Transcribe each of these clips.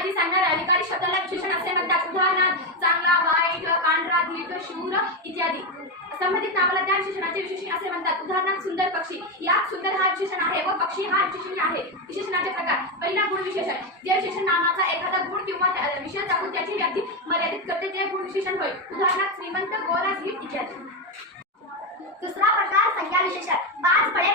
आधी सांगणारे अधिकारी शब्दाला विशेषण असे म्हणतात. उदाहरणार्थ चांगला, वाईट, पांढरा, धीट, शूर इत्यादी. संबंधित नावाला त्या विशेषणाचे विशेषण असे म्हणतात. उदाहरणार्थ सुंदर पक्षी. यात सुंदर हा विशेषण आहे व पक्षी हा विशेषण आहे. विशेषणाचे प्रकार. पहिला गुण विशेषण. जे विशेषण नामाचा एखादा गुण किंवा विशेष दाखवून त्याची व्याप्ती मर्यादित करते ते गुण विशेषण होय. उदाहरणार्थ श्रीमंत, गोरा, धीट इत्यादी. दुसरा प्रकार संज्ञा विशेषण. 5 फळे,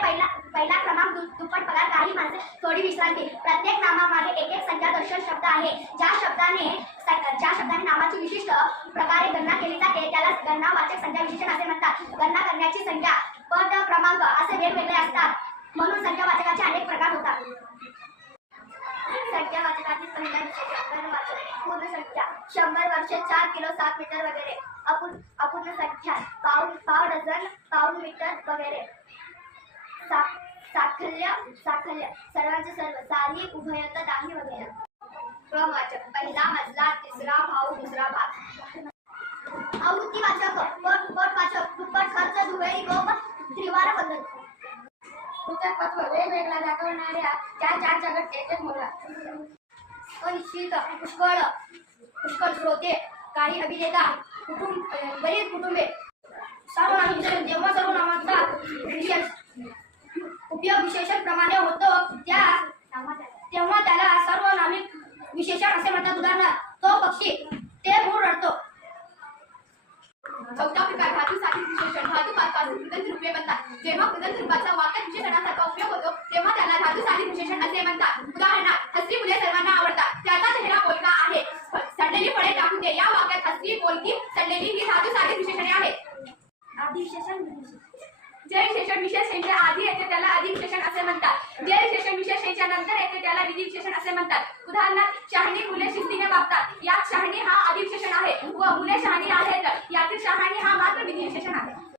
पहिला क्रमांक, दुप्पट पगार, काही माणसे, थोडी विश्रांती. प्रत्येक नामामागे एक एक संज्ञा दर्शक शब्द आहे. ज्या शब्दाने नामाची विशिष्ट प्रकारे गणना केली जाते त्याला गणनावाचक संज्ञा विशेषण असे म्हणतात. गणना करण्याची संज्ञा, पद, क्रमांक असे वेगवेगळे असतात म्हणून संज्ञावाचकाचे अनेक प्रकार होतात. संज्ञावाचकाची संज्ञा विशेषण. गणवाचक. पूर्ण संख्या 100 वर्षे, 4 किलो, 7 मीटर वगैरे. अपूर्ण संख्या पाव डझन, पाऊण मीटर वगैरे. साखल्य सर्वांचे सर्व, साली, उभयत, दाही वगैरे. क्रमवाचक. पहिला, मजला, तिसरा भाऊ, दुसरा भाग. आवृत्तीवाचक. पोटवाचक. दुप्पट खर्च, दुहेरी गोप, त्रिवार बदल. पृथक्त्व. वेगवेगळ्या दाखवणाऱ्या 4 जगत एक मुलगा. अनिश्चित. पुष्कळ श्रोते, काही अभिनेता, बरीच कुटुंबे. सर्वनाम विशेषण. जेव्हा सर्वनामाचा उपयोग विशेषण प्रमाणे होतो तेव्हा त्याला सर्वनामिक विशेषण असे म्हणतात. उदाहरणार्थ तो पक्षी, ते मूळ रडतो. चौथा प्रकार धातुसाधित विशेषण. धातुपासून कृदंत रूपे बनतात. जेव्हा कृदंत रूपाचा वाक्यात विशेषणासारखा उपयोग होतो तेव्हा त्याला धातुसाधित विशेषण असे म्हणतात. उदाहरणार्थ हसरी मुले सर्वांना आवडतात. त्याचा चेहरा बोलका आहे. सडलेली फळे टाकून दे. या वाक्यात हसरी, बोलकी, सडलेली ही धातुसाधित विशेषणे आहेत. आदिविशेषण. जे विशेषण विशेष यांच्या आधी येते त्याला अधिविशेषण असे म्हणतात. जे विशेषण विशेष यांच्या नंतर येते त्याला विधिविशेषण असे म्हणतात. उदाहरणार्थ शहाणी मुले शिस्तीने वागतात. यात शहाणी हा अधिविशेषण आहे व मुले शहाणी आहेत